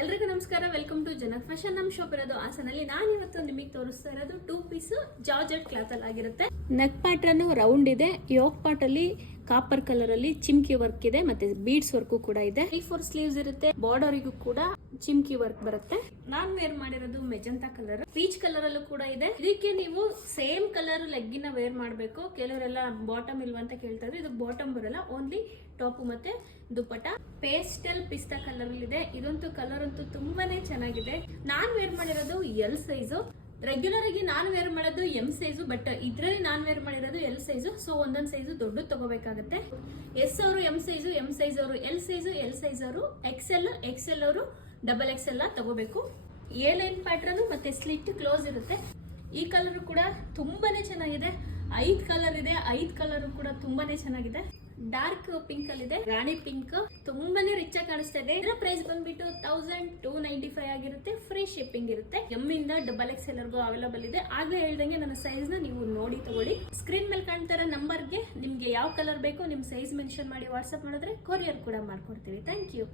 ಎಲ್ರಿಗೂ ನಮಸ್ಕಾರ. Welcome to ಜನಕ್ ಫ್ಯಾಷನ್. ನಮ್ ಶಾಪ್ ಇರೋದು ಹಾಸನಲ್ಲಿ. ನಾನು ಇವತ್ತು ನಿಮಗೆ ತೋರಿಸ್ತಾ ಇರೋದು 2 ಪೀಸ್ ಜಾರ್ಜೆಟ್ ಕ್ಲಾತ್ ಅಲ್ಲಿ ಆಗಿರುತ್ತೆ. ನೆಕ್ ಪ್ಯಾಟರ್ನ್ ರೌಂಡ್ ಇದೆ. ಯೋಕ್ ಪಾರ್ಟ್ ಅಲ್ಲಿ ಕಾಪರ್ ಕಲರ್ ಅಲ್ಲಿ ಚಿಮ್ಕಿ ವರ್ಕ್ ಇದೆ, ಮತ್ತೆ ಬೀಡ್ಸ್ ವರ್ಕ್ ಕೂಡ ಇದೆ. 3-4 ಸ್ಲೀವ್ಸ್ ಇರುತ್ತೆ. ಬಾರ್ಡರಿಗೂ ಕೂಡ ಚಿಮ್ಕಿ ವರ್ಕ್ ಬರುತ್ತೆ. ನಾನ್ ವೇರ್ ಮಾಡಿರೋದು ಮೆಜಂತಾ ಕಲರ್, ಪೀಚ್ ಕಲರ್ ಅಲ್ಲೂ ಕೂಡ ಇದೆ. ಇದಕ್ಕೆ ನೀವು ಸೇಮ್ ಕಲರ್ ಲೆಗ್ಗಿನ ವೇರ್ ಮಾಡಬೇಕು. ಕೆಲವರೆಲ್ಲ ಬಾಟಮ್ ಇಲ್ವಾ ಅಂತ ಕೇಳ್ತಾ ಇದ್ರು. ಇದು ಬಾಟಮ್ ಬರಲ್ಲ, ಓನ್ಲಿ ಟಾಪ್ ಮತ್ತೆ ದುಪ್ಪಟ. ಪೇಸ್ಟಲ್ ಪಿಸ್ತಾ ಕಲರ್ ಇದೆ. ಇದಂತೂ ಕಲರ್ ಅಂತೂ ತುಂಬಾನೇ ಚೆನ್ನಾಗಿದೆ. ನಾನ್ ವೇರ್ ಮಾಡಿರೋದು ಎಲ್ ಸೈಜು. ರೆಗ್ಯುಲರ್ ಆಗಿ ನಾನು ವೇರ್ ಮಾಡೋದು ಎಂ ಸೈಜು, ಬಟ್ ಇದ್ರಲ್ಲಿ ನಾನು ವೇರ್ ಮಾಡಿರೋದು ಎಲ್ ಸೈಜು. ಸೊ ಒಂದೊಂದ್ ಸೈಜು ದೊಡ್ಡ ತಗೋಬೇಕಾಗುತ್ತೆ. ಎಸ್ ಅವರು ಎಂ ಸೈಜು, ಎಂ ಸೈಜ್ ಅವರು ಎಲ್ ಸೈಜು, ಎಲ್ ಸೈಜ್ ಅವರು ಎಕ್ಸೆಲ್, ಎಕ್ಸೆಲ್ ಅವರು XXL ತಗೋಬೇಕು. ಎ ಲೈನ್ ಪ್ಯಾಟರ್ನ್ ಮತ್ತೆ ಸ್ಲಿಟ್ ಕ್ಲೋಸ್ ಇರುತ್ತೆ. ಈ ಕಲರ್ ಕೂಡ ತುಂಬಾನೇ ಚೆನ್ನಾಗಿದೆ. 5 ಕಲರ್ ಇದೆ. 5 ಕಲರ್ ಕೂಡ ತುಂಬಾನೇ ಚೆನ್ನಾಗಿದೆ. ಡಾರ್ಕ್ ಪಿಂಕ್ ಅಲ್ಲಿ ಇದೆ, ರಾಣಿ ಪಿಂಕ್. ತುಂಬಾನೇ ರಿಚ್ ಆಗಿ ಕಾಣಿಸ್ತಾ ಇದೆ. ಇದರ ಪ್ರೈಸ್ ಬಂದ್ಬಿಟ್ಟು 1295 ಆಗಿರುತ್ತೆ. ಫ್ರೀ ಶಿಪ್ಪಿಂಗ್ ಇರುತ್ತೆ. ಎಂ ಇಂದ XXL ವರ್ಗೂ ಅವೈಲೇಬಲ್ ಇದೆ. ಆಗ್ಲೇ ಹೇಳ್ದಂಗೆ ನನ್ನ ಸೈಜ್ ನ ನೀವು ನೋಡಿ ತಗೊಳ್ಳಿ. ಸ್ಕ್ರೀನ್ ಮೇಲೆ ಕಾಣ್ತಾ ಇರೋ ನಂಬರ್ಗೆ ನಿಮ್ಗೆ ಯಾವ ಕಲರ್ ಬೇಕು ನಿಮ್ ಸೈಜ್ ಮೆನ್ಷನ್ ಮಾಡಿ ವಾಟ್ಸ್ಆಪ್ ಮಾಡಿದ್ರೆ ಕೊರಿಯರ್ ಕೂಡ ಮಾಡ್ಕೊಡ್ತೀವಿ. Thank you.